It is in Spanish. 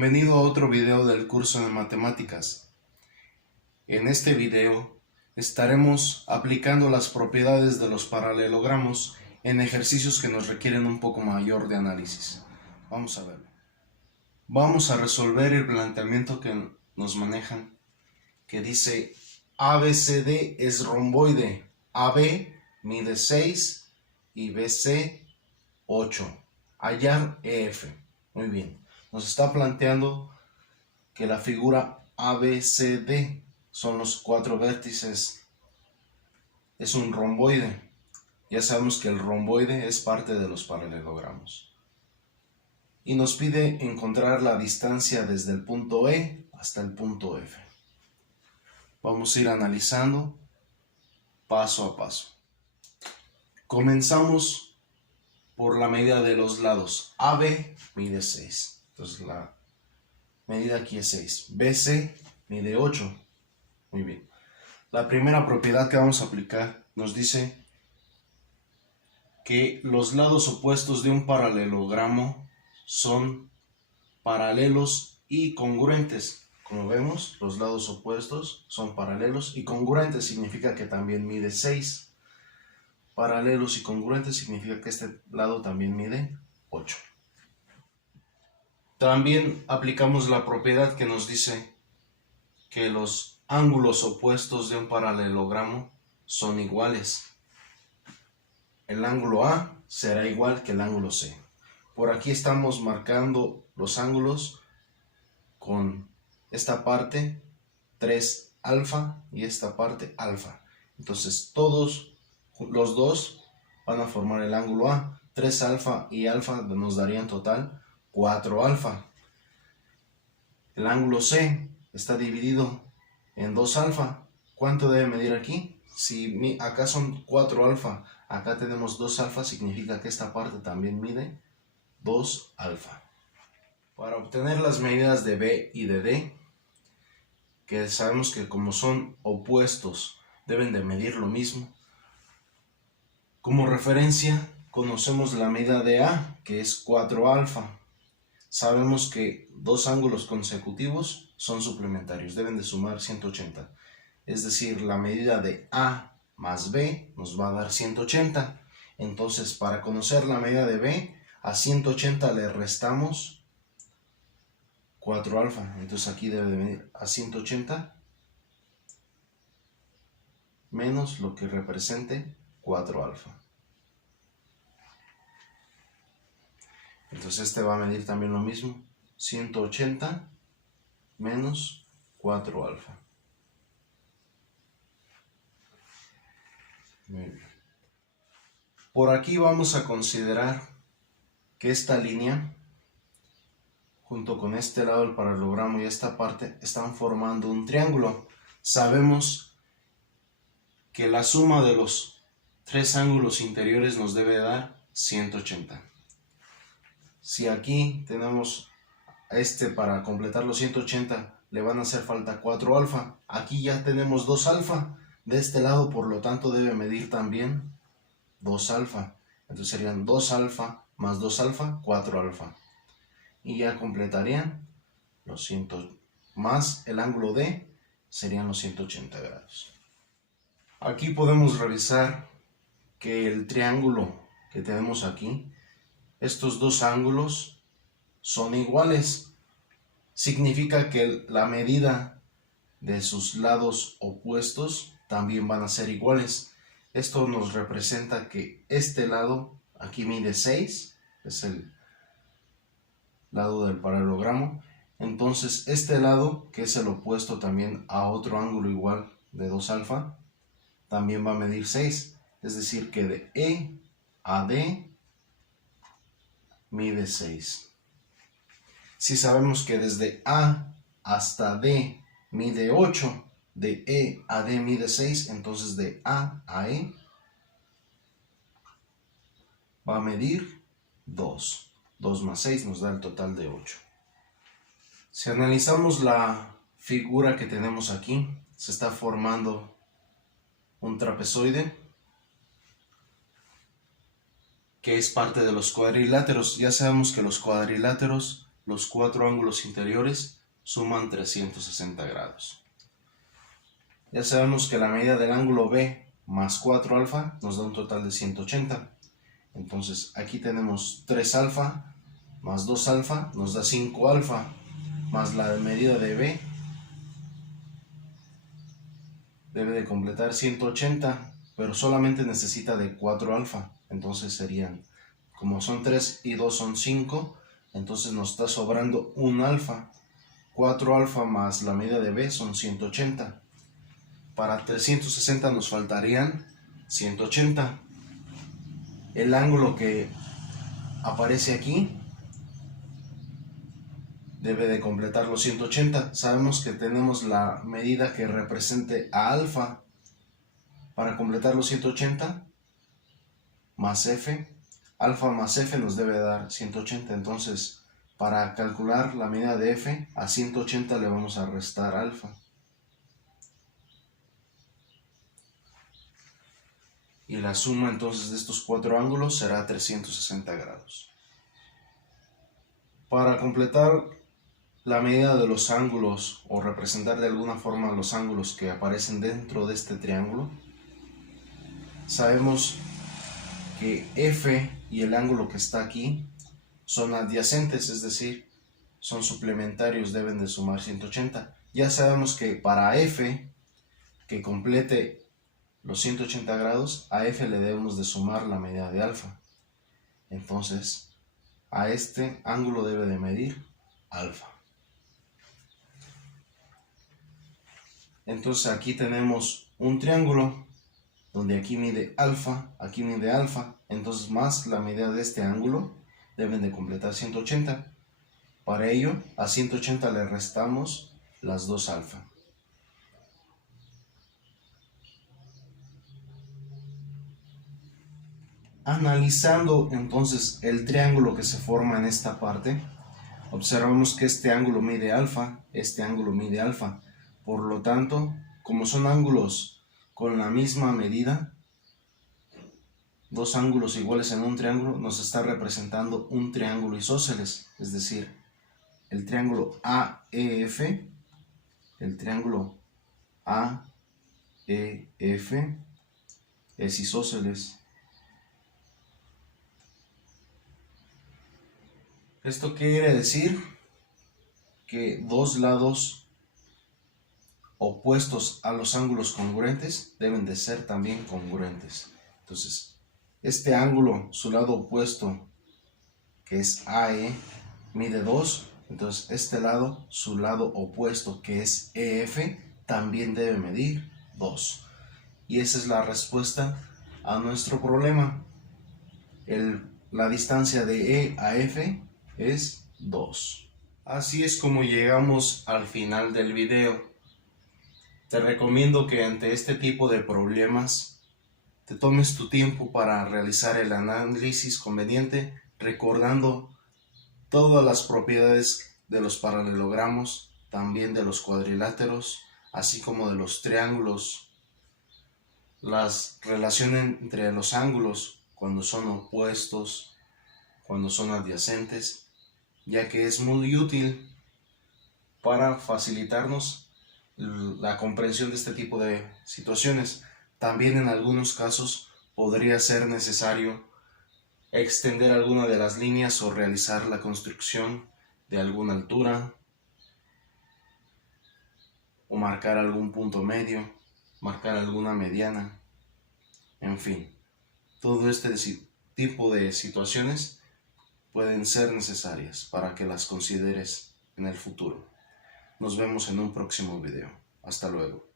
Bienvenido a otro video del curso de matemáticas. En este video estaremos aplicando las propiedades de los paralelogramos en ejercicios que nos requieren un poco mayor de análisis. Vamos a verlo. Vamos a resolver el planteamiento que nos manejan, que dice ABCD es romboide, AB mide 6 y BC 8. Hallar EF. Muy bien. Nos está planteando que la figura ABCD son los cuatro vértices. Es un romboide. Ya sabemos que el romboide es parte de los paralelogramos. Y nos pide encontrar la distancia desde el punto E hasta el punto F. Vamos a ir analizando paso a paso. Comenzamos por la medida de los lados. AB mide 6. Entonces la medida aquí es 6. BC mide 8. Muy bien. La primera propiedad que vamos a aplicar nos dice que los lados opuestos de un paralelogramo son paralelos y congruentes. Como vemos, los lados opuestos son paralelos y congruentes significa que también mide 6. Paralelos y congruentes significa que este lado también mide 8. También aplicamos la propiedad que nos dice que los ángulos opuestos de un paralelogramo son iguales. El ángulo A será igual que el ángulo C. Por aquí estamos marcando los ángulos con esta parte 3 alfa y esta parte alfa. Entonces todos los dos van a formar el ángulo A. 3 alfa y alfa nos darían total 4 alfa. El ángulo C está dividido en 2 alfa. ¿Cuánto debe medir aquí? Si acá son 4 alfa, acá tenemos 2 alfa, significa que esta parte también mide 2 alfa. Para obtener las medidas de B y de D, que sabemos que como son opuestos deben de medir lo mismo, como referencia conocemos la medida de A, que es 4 alfa. Sabemos que dos ángulos consecutivos son suplementarios, deben de sumar 180. Es decir, la medida de A más B nos va a dar 180. Entonces, para conocer la medida de B, a 180 le restamos 4 alfa. Entonces aquí debe de medir a 180 menos lo que represente 4 alfa. Entonces este va a medir también lo mismo, 180 menos 4 alfa. Muy bien. Por aquí vamos a considerar que esta línea, junto con este lado del paralelogramo y esta parte, están formando un triángulo. Sabemos que la suma de los tres ángulos interiores nos debe dar 180. Si aquí tenemos para completar los 180 le van a hacer falta 4 alfa, aquí ya tenemos 2 alfa de este lado, por lo tanto debe medir también 2 alfa. Entonces serían 2 alfa más 2 alfa, 4 alfa. Y ya completarían los 100 más el ángulo D, serían los 180 grados. Aquí podemos revisar que el triángulo que tenemos aquí, estos dos ángulos son iguales. Significa que la medida de sus lados opuestos también van a ser iguales. Esto nos representa que este lado aquí mide 6, es el lado del paralelogramo. Entonces este lado, que es el opuesto también a otro ángulo igual de 2 alfa, también va a medir 6. Es decir que de E a D mide 6. Si sabemos que desde A hasta D mide 8, de E a D mide 6, entonces de A a E va a medir 2. 2 más 6 nos da el total de 8. Si analizamos la figura que tenemos aquí, se está formando un trapezoide que es parte de los cuadriláteros. Ya sabemos que los cuadriláteros los 4 ángulos interiores suman 360 grados. Ya sabemos que la medida del ángulo B más 4 alfa nos da un total de 180. Entonces aquí tenemos 3 alfa más 2 alfa nos da 5 alfa, más la medida de B debe de completar 180, pero solamente necesita de 4 alfa. Entonces serían, como son 3 y 2 son 5, entonces nos está sobrando 1 alfa. 4 alfa más la medida de B son 180. Para 360 nos faltarían 180. El ángulo que aparece aquí debe de completar los 180. Sabemos que tenemos la medida que represente a alfa. Para completar los 180 más f, alfa más f nos debe dar 180. Entonces, para calcular la medida de f, a 180 le vamos a restar alfa. Y la suma entonces de estos 4 ángulos será 360 grados. Para completar la medida de los ángulos o representar de alguna forma los ángulos que aparecen dentro de este triángulo, sabemos que f y el ángulo que está aquí son adyacentes, es decir, son suplementarios, deben de sumar 180. Ya sabemos que para f, que complete los 180 grados, a f le debemos de sumar la medida de alfa. Entonces, a este ángulo debe de medir alfa. Entonces aquí tenemos un triángulo donde aquí mide alfa, entonces más la medida de este ángulo deben de completar 180. Para ello, a 180 le restamos las 2 alfa. Analizando entonces el triángulo que se forma en esta parte, observamos que este ángulo mide alfa, este ángulo mide alfa. Por lo tanto, como son ángulos con la misma medida, dos ángulos iguales en un triángulo, nos está representando un triángulo isósceles, es decir, el triángulo AEF, es isósceles. Esto quiere decir que dos lados opuestos a los ángulos congruentes deben de ser también congruentes. Entonces, este ángulo, su lado opuesto, que es AE, mide 2. Entonces, este lado, su lado opuesto, que es EF, también debe medir 2. Y esa es la respuesta a nuestro problema. La distancia de E a F es 2. Así es como llegamos al final del video. Te recomiendo que ante este tipo de problemas te tomes tu tiempo para realizar el análisis conveniente, recordando todas las propiedades de los paralelogramos, también de los cuadriláteros, así como de los triángulos, las relaciones entre los ángulos cuando son opuestos, cuando son adyacentes, ya que es muy útil para facilitarnos la comprensión de este tipo de situaciones. También en algunos casos podría ser necesario extender alguna de las líneas o realizar la construcción de alguna altura o marcar algún punto medio, marcar alguna mediana, en fin, todo este tipo de situaciones pueden ser necesarias para que las consideres en el futuro. Nos vemos en un próximo video. Hasta luego.